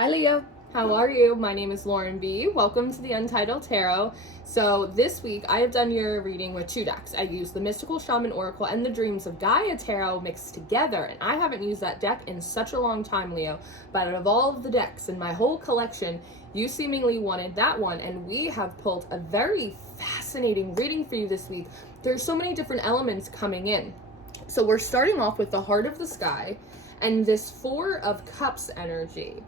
Hi Leo, how are you? My name is Lauren B. Welcome to the Untitled Tarot. So this week I have done your reading with two decks. I used the Mystical Shaman Oracle and the Dreams of Gaia Tarot mixed together, and I haven't used that deck in such a long time, Leo. But out of all of the decks in my whole collection, you seemingly wanted that one, and we have pulled a very fascinating reading for you this week. There's so many different elements coming in. So we're starting off with the Heart of the Sky and this Four of Cups energy.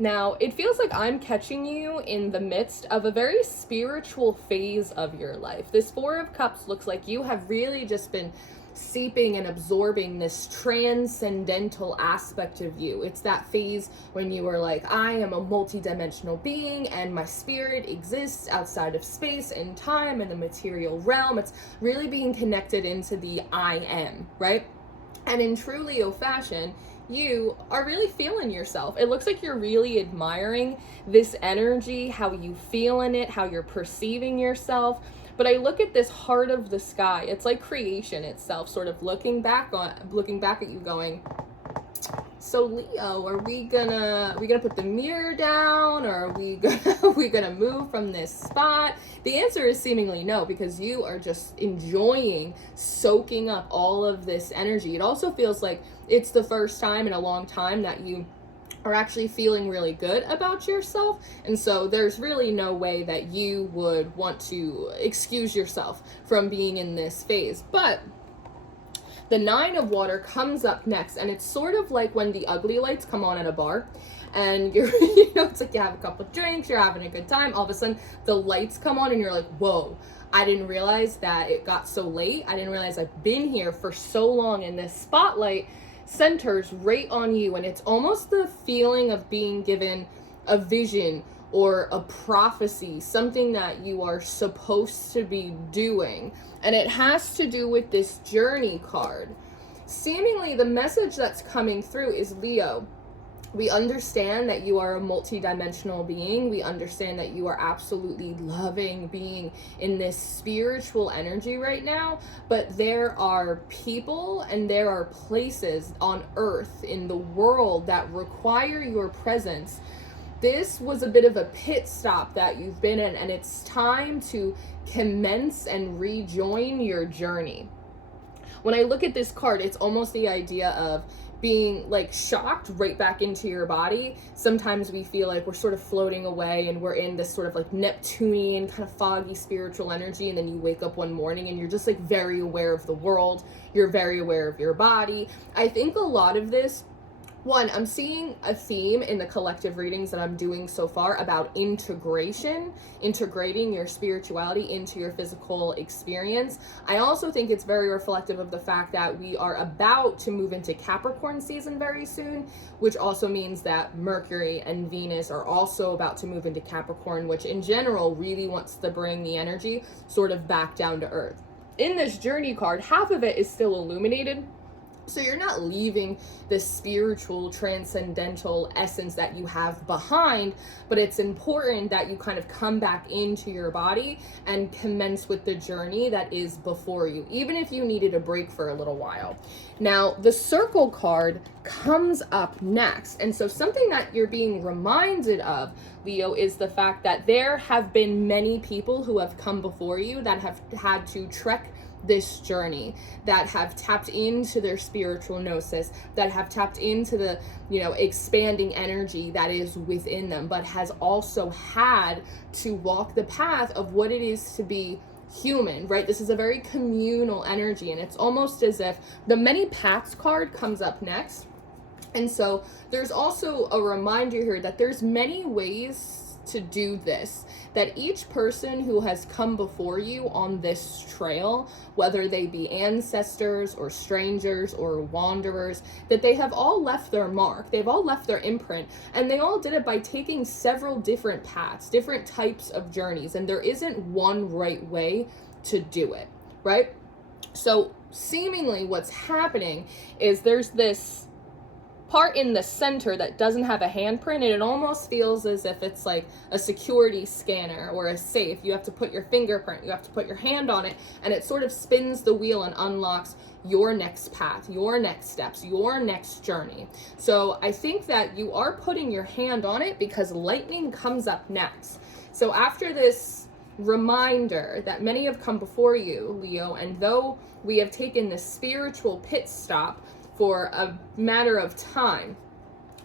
Now, it feels like I'm catching you in the midst of a very spiritual phase of your life. This Four of Cups looks like you have really just been seeping and absorbing this transcendental aspect of you. It's that phase when you were like, I am a multidimensional being and my spirit exists outside of space and time and the material realm. It's really being connected into the I am, right? And in true Leo fashion, you are really feeling yourself. It looks like you're really admiring this energy, how you feel in it, how you're perceiving yourself. But I look at this heart of the sky. It's like creation itself, sort of looking back at you going, so Leo, are we gonna put the mirror down, or are we gonna move from this spot? The answer is seemingly no, because you are just enjoying soaking up all of this energy. It also feels like it's the first time in a long time that you are actually feeling really good about yourself, and so there's really no way that you would want to excuse yourself from being in this phase. But the Nine of Water comes up next, and it's sort of like when the ugly lights come on at a bar, and you're, it's like you have a couple of drinks, you're having a good time, all of a sudden the lights come on, and you're like, whoa, I didn't realize that it got so late. I didn't realize I've been here for so long, and this spotlight centers right on you, and it's almost the feeling of being given a vision or a prophecy, something that you are supposed to be doing. And it has to do with this journey card. Seemingly the message that's coming through is, Leo, we understand that you are a multidimensional being. We understand that you are absolutely loving being in this spiritual energy right now. But there are people and there are places on earth, in the world, that require your presence. This was a bit of a pit stop that you've been in, and it's time to commence and rejoin your journey. When I look at this card, it's almost the idea of being like shocked right back into your body. Sometimes we feel like we're sort of floating away and we're in this sort of like Neptunian kind of foggy spiritual energy, and then you wake up one morning and you're just like very aware of the world. You're very aware of your body. I think a lot of this, one, I'm seeing a theme in the collective readings that I'm doing so far about integration, integrating your spirituality into your physical experience. I also think it's very reflective of the fact that we are about to move into Capricorn season very soon, which also means that Mercury and Venus are also about to move into Capricorn, which in general really wants to bring the energy sort of back down to earth. In this journey card, half of it is still illuminated. So you're not leaving the spiritual, transcendental essence that you have behind, but it's important that you kind of come back into your body and commence with the journey that is before you, even if you needed a break for a little while. Now, the Circle card comes up next. And so something that you're being reminded of, Leo, is the fact that there have been many people who have come before you that have had to trek this journey, that have tapped into their spiritual gnosis, that have tapped into the, expanding energy that is within them, but has also had to walk the path of what it is to be human, right? This is a very communal energy, and it's almost as if the Many Paths card comes up next. And so there's also a reminder here that there's many ways to do this, that each person who has come before you on this trail, whether they be ancestors or strangers or wanderers, that they have all left their mark, they've all left their imprint, and they all did it by taking several different paths, different types of journeys, and there isn't one right way to do it, right? So seemingly what's happening is there's this part in the center that doesn't have a handprint, and it almost feels as if it's like a security scanner or a safe. You have to put your fingerprint, you have to put your hand on it, and it sort of spins the wheel and unlocks your next path, your next steps, your next journey. So I think that you are putting your hand on it because lightning comes up next. So after this reminder that many have come before you, Leo, and though we have taken this spiritual pit stop for a matter of time,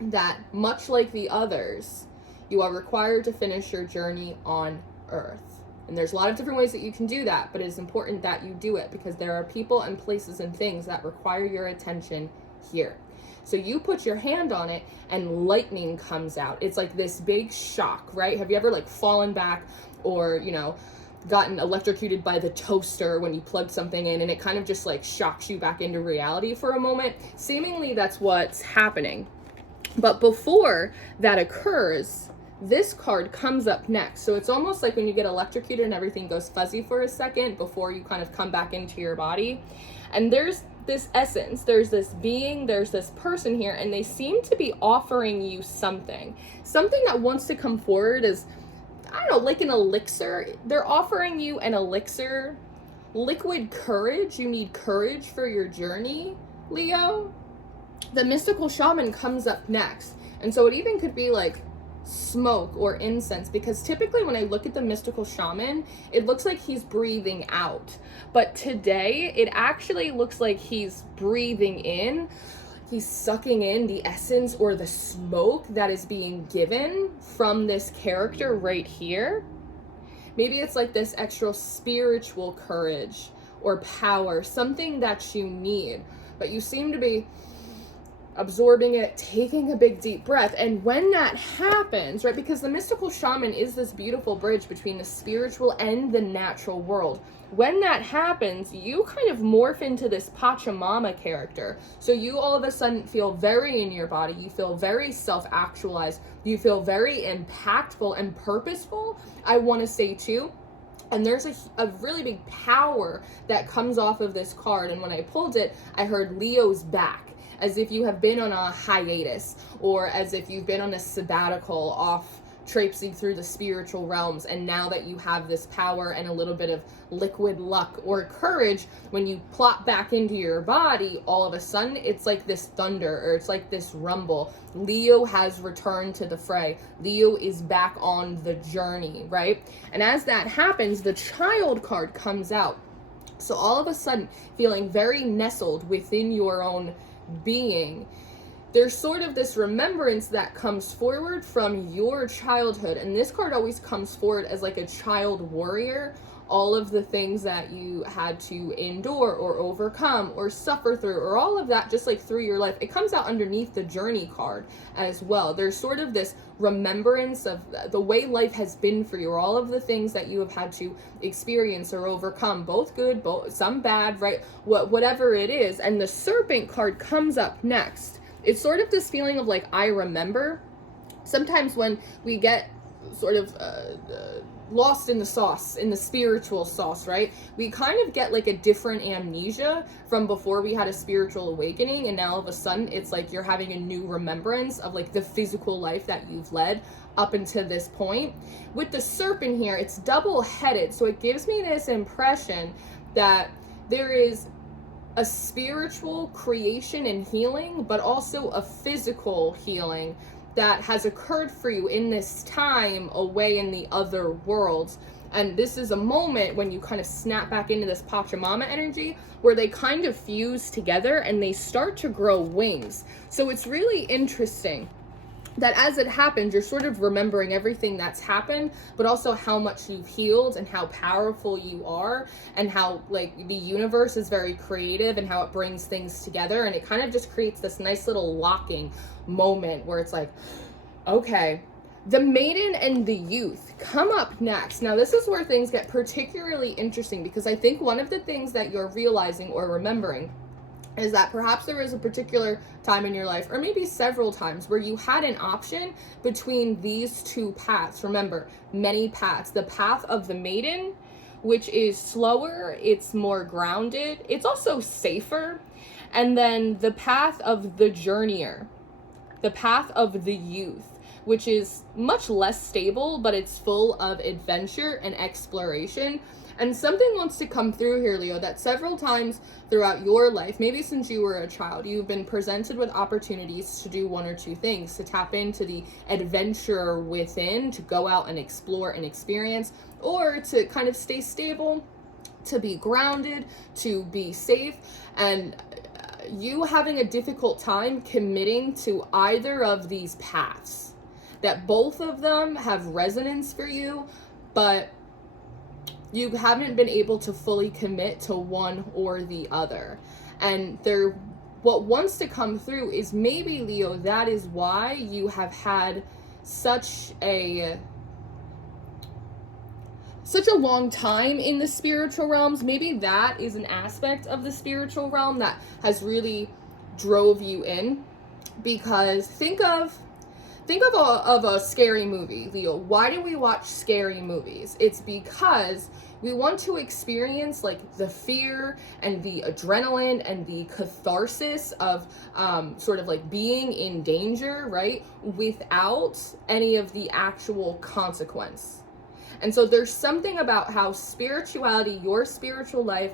that much like the others, you are required to finish your journey on Earth. And there's a lot of different ways that you can do that, but it is important that you do it because there are people and places and things that require your attention here. So you put your hand on it and lightning comes out. It's like this big shock, right? Have you ever like fallen back or, you know, gotten electrocuted by the toaster when you plugged something in and it kind of just like shocks you back into reality for a moment? Seemingly that's what's happening. But before that occurs, this card comes up next. So it's almost like when you get electrocuted and everything goes fuzzy for a second before you kind of come back into your body. And there's this essence, there's this being, there's this person here, and they seem to be offering you something that wants to come forward as, I don't know, like an elixir. They're offering you an elixir, liquid courage. You need courage for your journey, Leo. The mystical shaman comes up next. And so it even could be like smoke or incense, because typically when I look at the mystical shaman, it looks like he's breathing out. But today it actually looks like he's breathing in. He's sucking in the essence or the smoke that is being given from this character right here. Maybe it's like this extra spiritual courage or power, something that you need, but you seem to be absorbing it, taking a big deep breath. And when that happens, right, because the mystical shaman is this beautiful bridge between the spiritual and the natural world. When that happens, you kind of morph into this Pachamama character. So you all of a sudden feel very in your body. You feel very self-actualized. You feel very impactful and purposeful, I want to say too. And there's a really big power that comes off of this card. And when I pulled it, I heard Leo's back, as if you have been on a hiatus, or as if you've been on a sabbatical off traipsing through the spiritual realms, and now that you have this power and a little bit of liquid luck or courage, when you plop back into your body, all of a sudden it's like this thunder, or it's like this rumble. Leo has returned to the fray. Leo is back on the journey, right? And as that happens, the child card comes out. So all of a sudden, feeling very nestled within your own being, there's sort of this remembrance that comes forward from your childhood. And this card always comes forward as like a child warrior. All of the things that you had to endure or overcome or suffer through, or all of that just like through your life, it comes out underneath the journey card as well. There's sort of this remembrance of the way life has been for you, or all of the things that you have had to experience or overcome, both good, both some bad, right? Whatever it is. And the serpent card comes up next. It's sort of this feeling of like, I remember. Sometimes when we get sort of lost in the sauce, in the spiritual sauce, right? We kind of get like a different amnesia from before we had a spiritual awakening, and now all of a sudden it's like you're having a new remembrance of like the physical life that you've led up until this point. With the serpent here, it's double-headed, so it gives me this impression that there is a spiritual creation and healing, but also a physical healing that has occurred for you in this time away in the other worlds. And this is a moment when you kind of snap back into this Pachamama energy, where they kind of fuse together and they start to grow wings. So it's really interesting that as it happens, you're sort of remembering everything that's happened, but also how much you've healed and how powerful you are, and how like the universe is very creative and how it brings things together. And it kind of just creates this nice little locking moment where it's like, okay, the maiden and the youth come up next. Now this is where things get particularly interesting, because I think one of the things that you're realizing or remembering is that perhaps there was a particular time in your life, or maybe several times, where you had an option between these two paths. Remember, many paths. The path of the maiden, which is slower, it's more grounded, it's also safer. And then the path of the journeyer, the path of the youth, which is much less stable, but it's full of adventure and exploration. And something wants to come through here, Leo, that several times throughout your life, maybe since you were a child, you've been presented with opportunities to do one or two things, to tap into the adventure within, to go out and explore and experience, or to kind of stay stable, to be grounded, to be safe. And you having a difficult time committing to either of these paths, that both of them have resonance for you, but you haven't been able to fully commit to one or the other. And what wants to come through is maybe, Leo, that is why you have had such a long time in the spiritual realms. Maybe that is an aspect of the spiritual realm that has really drove you in. Because think of a scary movie, Leo. Why do we watch scary movies? It's because we want to experience like the fear and the adrenaline and the catharsis of sort of like being in danger, right? Without any of the actual consequence. And so there's something about how spirituality, your spiritual life,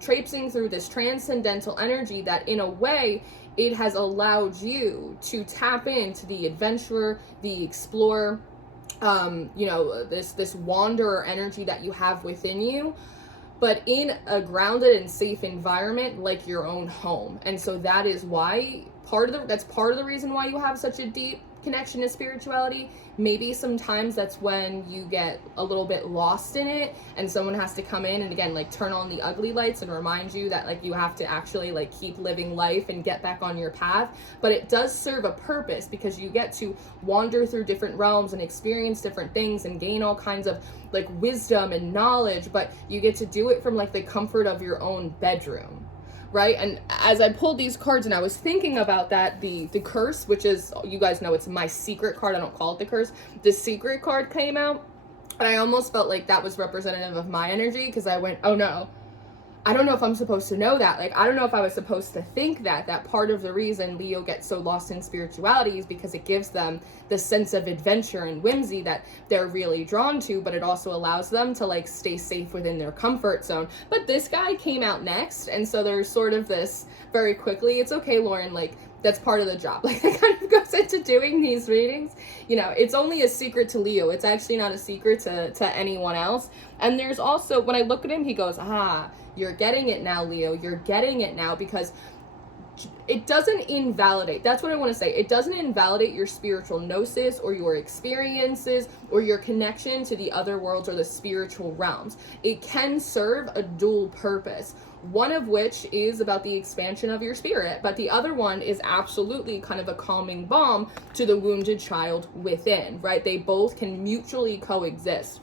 traipsing through this transcendental energy, that in a way it has allowed you to tap into the adventurer, the explorer, this wanderer energy that you have within you, but in a grounded and safe environment like your own home. And so that is why that's part of the reason why you have such a deep connection to spirituality. Maybe sometimes that's when you get a little bit lost in it and someone has to come in and again like turn on the ugly lights and remind you that like you have to actually like keep living life and get back on your path. But it does serve a purpose, because you get to wander through different realms and experience different things and gain all kinds of like wisdom and knowledge, but you get to do it from like the comfort of your own bedroom. Right? And as I pulled these cards and I was thinking about that, the curse, which is, you guys know it's my secret card, I don't call it the curse, the secret card came out, and I almost felt like that was representative of my energy, because I went, oh no, I don't know if I'm supposed to know that. Like, I don't know if I was supposed to think that part of the reason Leo gets so lost in spirituality is because it gives them the sense of adventure and whimsy that they're really drawn to, but it also allows them to like stay safe within their comfort zone. But this guy came out next, and so there's sort of this very quickly, it's okay, Lauren, like that's part of the job. Like that kind of goes into doing these readings. You know, it's only a secret to Leo. It's actually not a secret to anyone else. And there's also, when I look at him, he goes, you're getting it now, Leo. You're getting it now, because it doesn't invalidate. That's what I want to say. It doesn't invalidate your spiritual gnosis or your experiences or your connection to the other worlds or the spiritual realms. It can serve a dual purpose, one of which is about the expansion of your spirit, but the other one is absolutely kind of a calming balm to the wounded child within, right? They both can mutually coexist.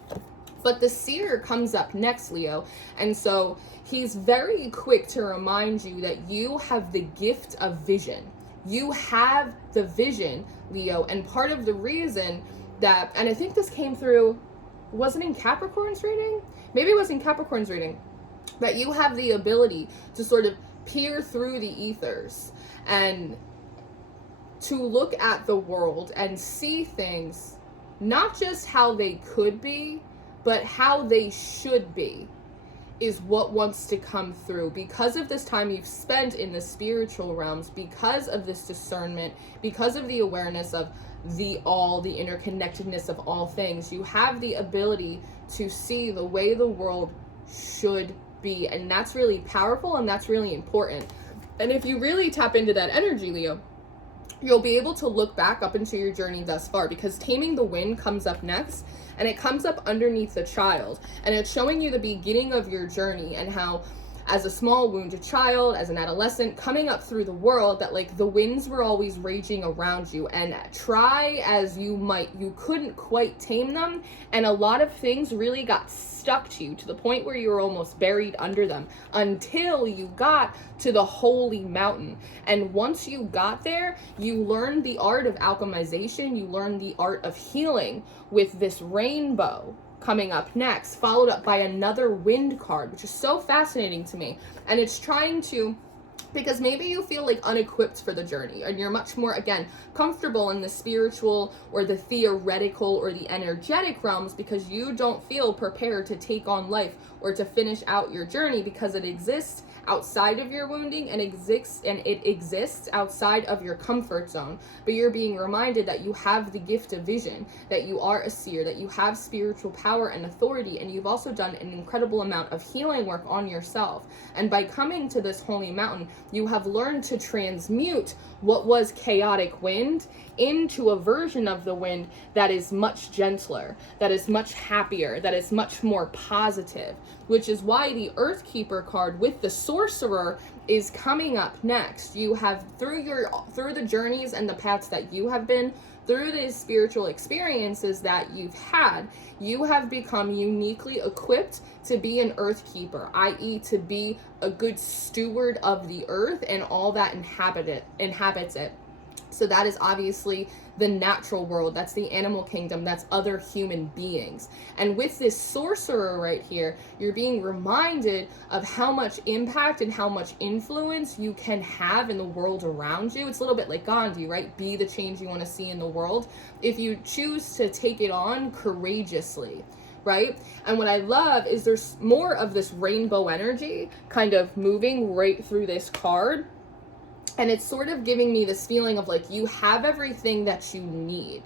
But the seer comes up next, Leo, and so he's very quick to remind you that you have the gift of vision. You have the vision, Leo, and part of the reason that, and I think this came through, was it in Capricorn's reading? Maybe it was in Capricorn's reading, that you have the ability to sort of peer through the ethers and to look at the world and see things, not just how they could be, but how they should be, is what wants to come through. Because of this time you've spent in the spiritual realms, because of this discernment, because of the awareness of the interconnectedness of all things, you have the ability to see the way the world should be. And that's really powerful, and that's really important. And if you really tap into that energy, Leo, you'll be able to look back up into your journey thus far, because Taming the Wind comes up next, and it comes up underneath the child, and it's showing you the beginning of your journey and how as a small wounded child, as an adolescent, coming up through the world, that like the winds were always raging around you, and try as you might, you couldn't quite tame them, and a lot of things really got stuck to you to the point where you were almost buried under them until you got to the holy mountain. And once you got there, you learned the art of alchemization, you learned the art of healing with this rainbow coming up next, followed up by another wind card, which is so fascinating to me. And it's trying to because maybe you feel like unequipped for the journey and you're much more, again, comfortable in the spiritual or the theoretical or the energetic realms because you don't feel prepared to take on life or to finish out your journey because it exists outside of your wounding and it exists outside of your comfort zone. But you're being reminded that you have the gift of vision, that you are a seer, that you have spiritual power and authority, and you've also done an incredible amount of healing work on yourself. And by coming to this holy mountain, you have learned to transmute what was chaotic wind into a version of the wind that is much gentler, that is much happier, that is much more positive, which is why the Earth Keeper card with the Sorcerer is coming up next. You have, through the journeys and the paths that you have been through, the spiritual experiences that you've had, you have become uniquely equipped to be an Earth Keeper, i.e. to be a good steward of the earth and all that inhabits it. So that is obviously the natural world, that's the animal kingdom, that's other human beings. And with this Sorcerer right here, you're being reminded of how much impact and how much influence you can have in the world around you. It's a little bit like Gandhi, right? Be the change you want to see in the world if you choose to take it on courageously, right? And what I love is there's more of this rainbow energy kind of moving right through this card. And it's sort of giving me this feeling of like you have everything that you need,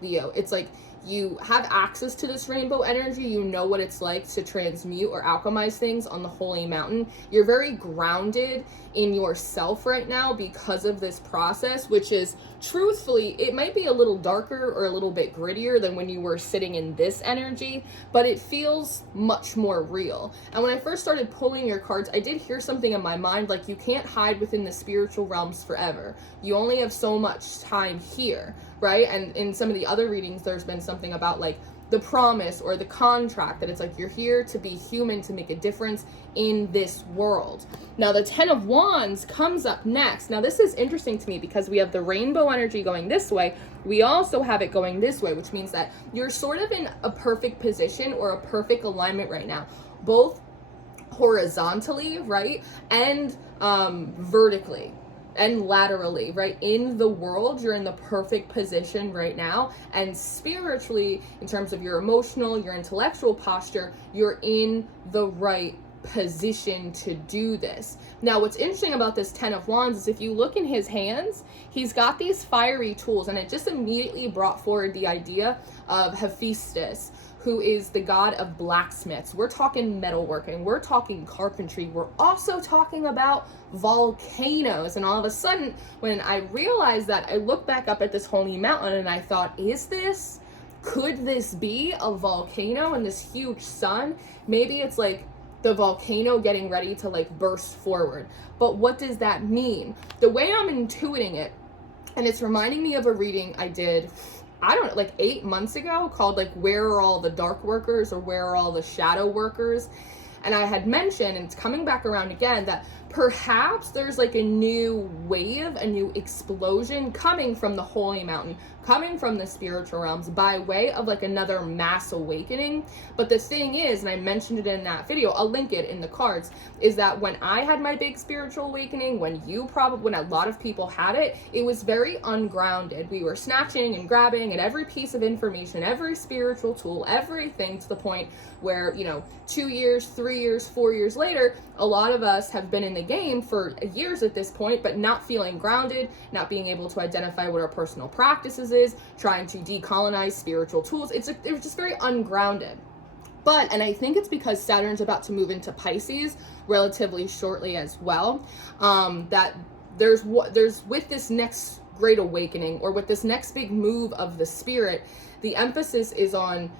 Leo. It's like you have access to this rainbow energy. You know what it's like to transmute or alchemize things on the holy mountain. You're very grounded in yourself right now because of this process, which is, truthfully, it might be a little darker or a little bit grittier than when you were sitting in this energy, but it feels much more real. And when I first started pulling your cards, I did hear something in my mind like, you can't hide within the spiritual realms forever. You only have so much time here, right? And in some of the other readings, there's been something about like the promise or the contract, that it's like you're here to be human, to make a difference in this world. Now the 10 of Wands comes up next. Now this is interesting to me because we have the rainbow energy going this way. We also have it going this way, which means that you're sort of in a perfect position or a perfect alignment right now, both horizontally, right, and vertically and laterally, right? In the world, you're in the perfect position right now. And spiritually, in terms of your emotional, your intellectual posture, you're in the right position to do this. Now, what's interesting about this 10 of Wands is if you look in his hands, he's got these fiery tools, and it just immediately brought forward the idea of Hephaestus, who is the god of blacksmiths. We're talking metalworking, we're talking carpentry, we're also talking about volcanoes. And all of a sudden, when I realized that, I looked back up at this holy mountain and I thought, could this be a volcano and this huge sun? Maybe it's like the volcano getting ready to like burst forward. But what does that mean? The way I'm intuiting it, and it's reminding me of a reading I did, I don't know, like 8 months ago, called like Where Are All the Dark Workers, or Where Are All the Shadow Workers? And I had mentioned, and it's coming back around again, that perhaps there's like a new wave, a new explosion coming from the holy mountain, coming from the spiritual realms by way of like another mass awakening. But the thing is, and I mentioned it in that video, I'll link it in the cards, is that when I had my big spiritual awakening, when a lot of people had it, it was very ungrounded. We were snatching and grabbing at every piece of information, every spiritual tool, everything, to the point where, 2 years, 3 years, 4 years later, a lot of us have been in the game for years at this point, but not feeling grounded, not being able to identify what our personal practices is, trying to decolonize spiritual tools. It was just very ungrounded. But, and I think it's because Saturn's about to move into Pisces relatively shortly as well, that there's with this next great awakening, or with this next big move of the spirit, the emphasis is on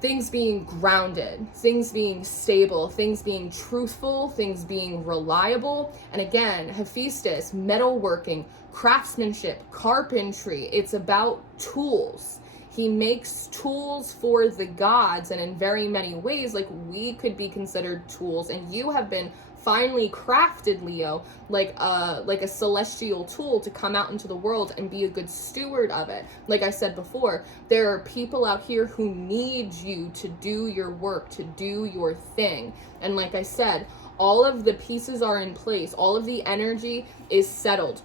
things being grounded, things being stable, things being truthful, things being reliable. And again, Hephaestus, metalworking, craftsmanship, carpentry, it's about tools. He makes tools for the gods, and in very many ways, like, we could be considered tools, and you have been finely crafted, Leo, like a celestial tool to come out into the world and be a good steward of it. Like I said before, there are people out here who need you to do your work, to do your thing. And like I said, all of the pieces are in place. All of the energy is settled.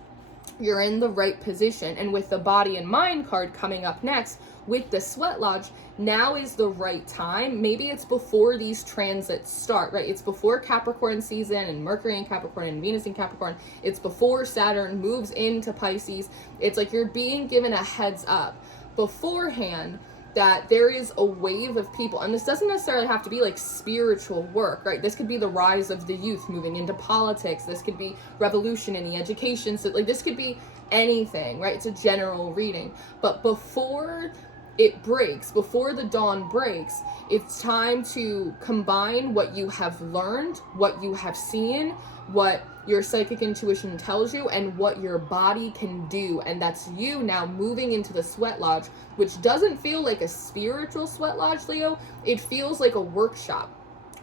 You're in the right position. And with the body and mind card coming up next with the sweat lodge, now is the right time. Maybe it's before these transits start, right? It's before Capricorn season and Mercury in Capricorn and Venus in Capricorn. It's before Saturn moves into Pisces. It's like you're being given a heads up beforehand that there is a wave of people, and this doesn't necessarily have to be like spiritual work, right? This could be the rise of the youth moving into politics. This could be revolution in the education. So like this could be anything, right? It's a general reading. But before it breaks, before the dawn breaks, it's time to combine what you have learned, what you have seen, what your psychic intuition tells you, and what your body can do. And that's you now moving into the sweat lodge, which doesn't feel like a spiritual sweat lodge, Leo. It feels like a workshop.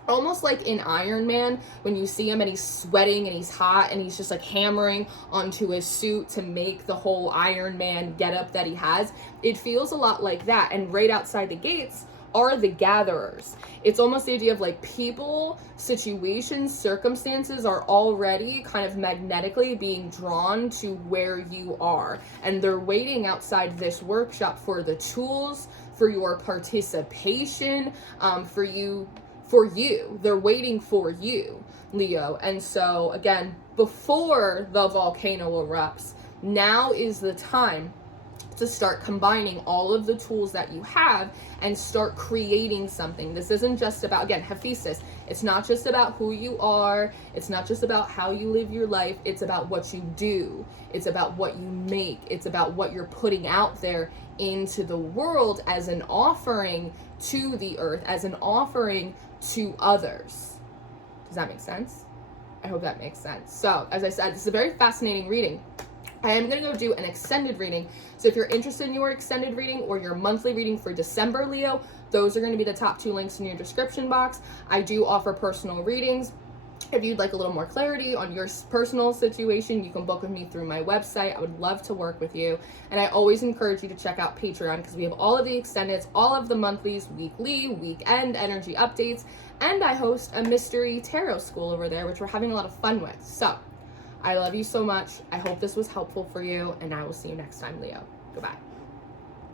Almost like in Iron Man, when you see him and he's sweating and he's hot and he's just like hammering onto his suit to make the whole Iron Man getup that he has. It feels a lot like that. And right outside the gates are the gatherers. It's almost the idea of like people, situations, circumstances are already kind of magnetically being drawn to where you are. And they're waiting outside this workshop for the tools, for your participation, for you. They're waiting for you, Leo. And so again, before the volcano erupts, now is the time to start combining all of the tools that you have and start creating something. This isn't just about, again, Hephaestus, it's not just about who you are, it's not just about how you live your life, it's about what you do, it's about what you make, it's about what you're putting out there into the world as an offering to the earth, as an offering to others. Does that make sense? I hope that makes sense. So, as I said, this is a very fascinating reading. I am going to go do an extended reading. So if you're interested in your extended reading or your monthly reading for December, Leo, those are going to be the top 2 links in your description box. I do offer personal readings. If you'd like a little more clarity on your personal situation, you can book with me through my website. I would love to work with you. And I always encourage you to check out Patreon because we have all of the extendeds, all of the monthlies, weekly, weekend energy updates, and I host a mystery tarot school over there, which we're having a lot of fun with. So I love you so much. I hope this was helpful for you, and I will see you next time, Leo. Goodbye.